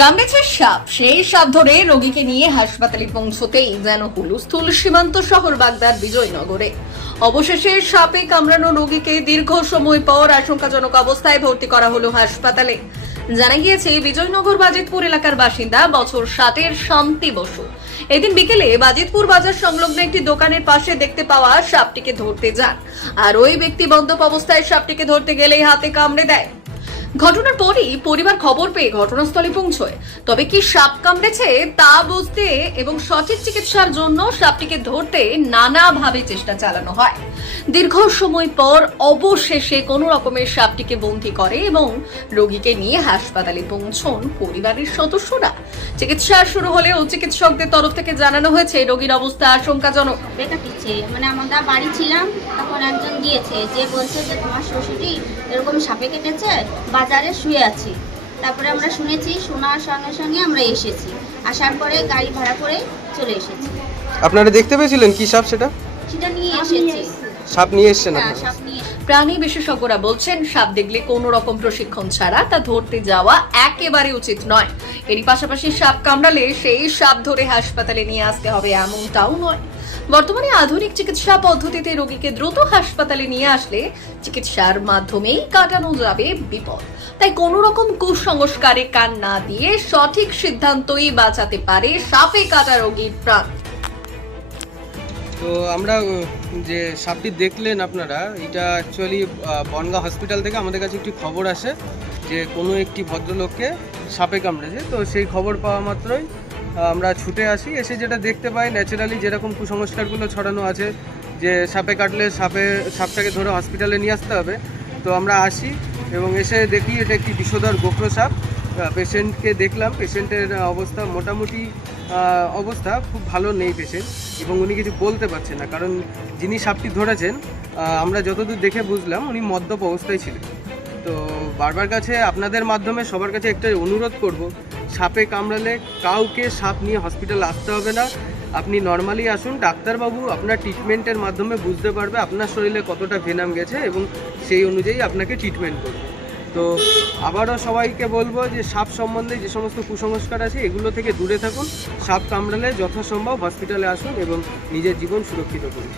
কামড়েছে সাপ, সেই সাপ ধরে রোগীকে নিয়ে হাসপাতালে পৌঁছতেই যেন হুলস্থুল সীমান্ত শহর বাগদার বিজয়নগরে। অবশেষে সাপে কামড়ানো রোগীকে দীর্ঘ সময় পর আশঙ্কাজনক অবস্থায় ভর্তি করা হলো হাসপাতালে। জানা গিয়েছে, বিজয়নগর বাজিতপুর এলাকার বাসিন্দা বছর 60-এর শান্তি বসু এদিন বিকেলে বাজিতপুর বাজার সংলগ্ন একটি দোকানের পাশে দেখতে পাওয়া সাপটিকে ধরতে যান, আর ওই ব্যক্তি বন্ধক অবস্থায় সাপটিকে ধরতে গেলেই হাতে কামড়ে দেয়। ঘটনার পরই পরিবার খবর পেয়ে ঘটনাস্থলে পৌঁছয়। তবে কি সাপ কামড়েছে তা বুঝতে এবং সঠিক চিকিৎসার জন্য সাপটিকে ধরতে নানাভাবে চেষ্টা চালানো হয়। দীর্ঘ সময় পর অবশেষে কোনো রকমের সাপটিকে বন্দী করে এবং রোগীকে নিয়ে হাসপাতালে পৌঁছন পরিবারের সদস্যরা। চিকিৎসা শুরু হলেও চিকিৎসকদের তরফ থেকে জানানো হয়েছে রোগীর অবস্থা আশঙ্কাজনক। কাটিছে আমরা বাড়ি ছিলাম, তখন একজন গিয়েছে যে বলছে যে তোমার শ্বশুরটি এরকম সাপে কেটেছে, বাজারে শুয়ে আছি। তারপরে আমরা শুনেছি, শোনার সঙ্গে সঙ্গে আমরা এসেছি, আসার পরে গাড়ি ভাড়া করে চলে এসেছি। আপনারা দেখতে পেয়েছিলেন কি সাপ? সেটা নিয়ে এসেছি। সাপ নিয়ে এসেছেন হ্যাঁ, আপনারা? সাপ নিয়ে প্রাণী বিশেষজ্ঞরা বলছেন, সাপ দেখলে কোনো রকম প্রশিক্ষণ ছাড়া তা ধরতে যাওয়া একেবারে উচিত নয়। এরই পাশাপাশি সাপ কামড়ালে সেই সাপ ধরে হাসপাতালে নিয়ে আসতে হবে এমনটাও নয়। বর্তমানে আধুনিক চিকিৎসা পদ্ধতিতে রোগীকে দ্রুত হাসপাতালে নিয়ে আসলে চিকিৎসার মাধ্যমেই কাটানো যাবে বিপদ। তাই কোনো রকম কুসংস্কারে কান না দিয়ে সঠিক সিদ্ধান্তই বাঁচাতে পারে সাপে কাটা রোগীর প্রাণ। তো আমরা যে সাপটি দেখলেন আপনারা, এটা অ্যাকচুয়ালি বনগাঁ হসপিটাল থেকে আমাদের কাছে একটি খবর আসে যে কোনো একটি ভদ্রলোককে সাপে কামড়েছে। তো সেই খবর পাওয়া মাত্রই আমরা ছুটে আসি। এসে যেটা দেখতে পাই, ন্যাচারালি যেরকম কুসংস্কারগুলো ছড়ানো আছে যে সাপে কাটলে সাপটাকে ধরে হসপিটালে নিয়ে আসতে হবে, তো আমরা আসি এবং এসে দেখি এটা একটি বিষধর গোখরো সাপ। পেশেন্টকে দেখলাম, পেশেন্টের অবস্থা মোটামুটি অবস্থা খুব ভালো নেই পেশেন্ট, এবং উনি কিছু বলতে পারছেন না, কারণ যিনি সাপটি ধরেছেন আমরা যতদূর দেখে বুঝলাম উনি মদ্যপ অবস্থায় ছিলেন। তো বারবার কাছে আপনাদের মাধ্যমে সবার কাছে একটা অনুরোধ করব, সাপে কামড়ালে কাউকে সাপ নিয়ে হসপিটাল আসতে হবে না। আপনি নর্মালি আসুন, ডাক্তারবাবু আপনার ট্রিটমেন্টের মাধ্যমে বুঝতে পারবে আপনার শরীরে কতটা ভেনাম গেছে এবং সেই অনুযায়ী আপনাকে ট্রিটমেন্ট করবে। তো আবারও সবাইকে বলবো যে সাপ সম্বন্ধে যে সমস্ত কুসংস্কার আছে এগুলো থেকে দূরে থাকুন। সাপ কামড়ালে যথাসম্ভব হসপিটালে আসুন এবং নিজের জীবন সুরক্ষিত করুন।